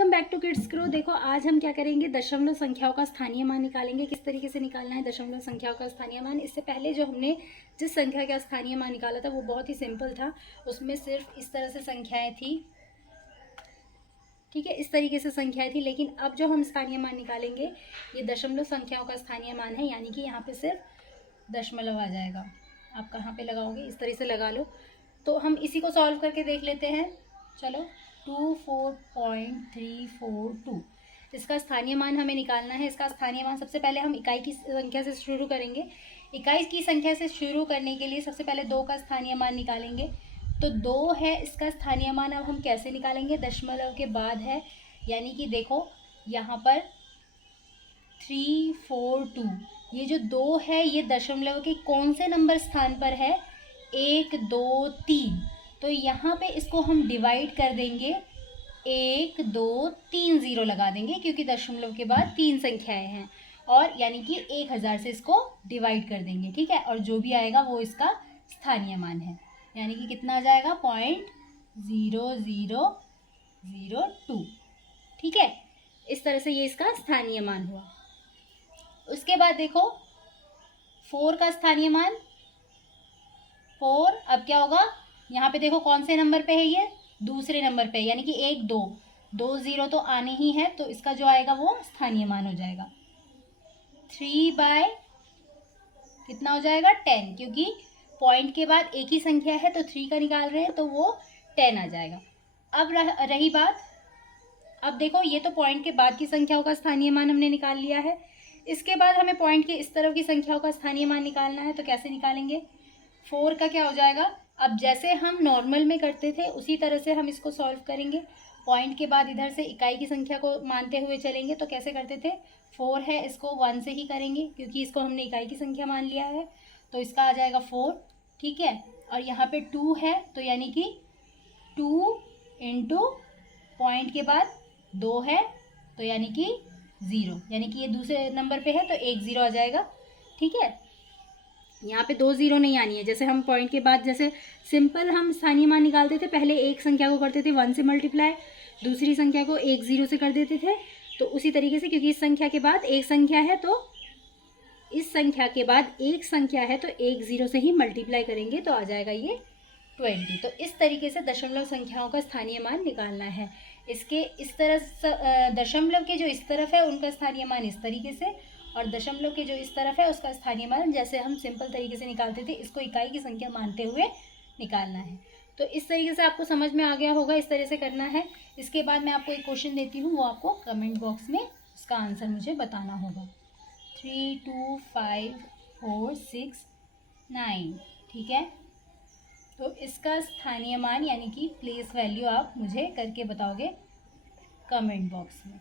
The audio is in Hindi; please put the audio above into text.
Welcome back to kids crow. देखो आज हम क्या करेंगे, दशमलव संख्याओं का स्थानीय मान निकालेंगे। किस तरीके से निकालना है दशमलव संख्याओं का स्थानीय मान। इससे पहले जो हमने जिस संख्या का स्थानीय मान निकाला था वो बहुत ही सिंपल था। उसमें सिर्फ इस तरह से संख्याएं थी, ठीक है, इस तरीके से संख्याएं थी। लेकिन अब जो हम स्थानीय मान निकालेंगे ये दशमलव संख्याओं का स्थानीय मान है, यानी कि यहाँ पे सिर्फ दशमलव आ जाएगा। आप कहाँ पे लगाओगे, इस तरह से लगा लो। तो हम इसी को सॉल्व करके देख लेते हैं। चलो 24.342 इसका स्थानीय मान हमें निकालना है। इसका स्थानीय मान सबसे पहले हम इकाई की संख्या से शुरू करेंगे। इकाई की संख्या से शुरू करने के लिए सबसे पहले 2 का स्थानीय मान निकालेंगे। तो 2 है इसका स्थानीय मान। अब हम कैसे निकालेंगे, दशमलव के बाद है, यानी कि देखो यहाँ पर 342, ये जो 2 है ये दशमलव के कौन से नंबर स्थान पर है, 1 2 3। तो यहाँ पे इसको हम डिवाइड कर देंगे, 1 2 3 0 लगा देंगे, क्योंकि दशमलव के बाद 3 संख्याएं हैं, और यानी कि 1000 से इसको डिवाइड कर देंगे, ठीक है। और जो भी आएगा वो इसका स्थानीय मान है, यानी कि कितना आ जाएगा 0.0002, ठीक है। इस तरह से ये इसका स्थानीय मान हुआ। उसके बाद देखो 4 का स्थानीय मान 4, अब क्या होगा, यहाँ पे देखो कौन से नंबर पे है, ये दूसरे नंबर पे, यानी कि 1 2 2 0 तो आने ही है, तो इसका जो आएगा वो स्थानीय मान हो जाएगा 3 बाय कितना हो जाएगा 10, क्योंकि पॉइंट के बाद एक ही संख्या है तो 3 का निकाल रहे हैं तो वो 10 आ जाएगा। अब रही बात, अब देखो ये तो पॉइंट के बाद की संख्याओं का स्थानीय मान हमने निकाल लिया है। इसके बाद हमें पॉइंट के इस तरफ की संख्याओं का स्थानीय मान निकालना है। तो कैसे निकालेंगे, 4 का क्या हो जाएगा, अब जैसे हम नॉर्मल में करते थे उसी तरह से हम इसको सॉल्व करेंगे। पॉइंट के बाद इधर से इकाई की संख्या को मानते हुए चलेंगे। तो कैसे करते थे, 4 है इसको 1 से ही करेंगे, क्योंकि इसको हमने इकाई की संख्या मान लिया है, तो इसका आ जाएगा 4, ठीक है। और यहाँ पे 2 है, तो यानी कि 2 इंटू पॉइंट के बाद 2 है, तो यानी कि 0, यानी कि ये दूसरे नंबर पे है तो 1 0 आ जाएगा, ठीक है। यहाँ पे 2 0 नहीं आनी है। जैसे हम पॉइंट के बाद जैसे सिंपल हम स्थानीय मान निकालते थे, पहले एक संख्या को करते थे 1 से मल्टीप्लाई, दूसरी संख्या को 1 0 से कर देते थे। तो उसी तरीके से, क्योंकि इस संख्या के बाद एक संख्या है तो इस संख्या के बाद एक संख्या है तो 1 0 से ही मल्टीप्लाई करेंगे तो आ जाएगा ये 20। तो इस तरीके से दशमलव संख्याओं का स्थानीय मान निकालना है। इसके इस तरह दशमलव के जो इस तरफ है उनका स्थानीय मान इस तरीके से, और दशमलव के जो इस तरफ है उसका स्थानीय मान जैसे हम सिंपल तरीके से निकालते थे, इसको इकाई की संख्या मानते हुए निकालना है। तो इस तरीके से आपको समझ में आ गया होगा, इस तरह से करना है। इसके बाद मैं आपको एक क्वेश्चन देती हूँ, वो आपको कमेंट बॉक्स में उसका आंसर मुझे बताना होगा। 3 2 5 4 6 9, ठीक है। तो इसका स्थानीय मान यानी कि प्लेस वैल्यू आप मुझे करके बताओगे कमेंट बॉक्स में।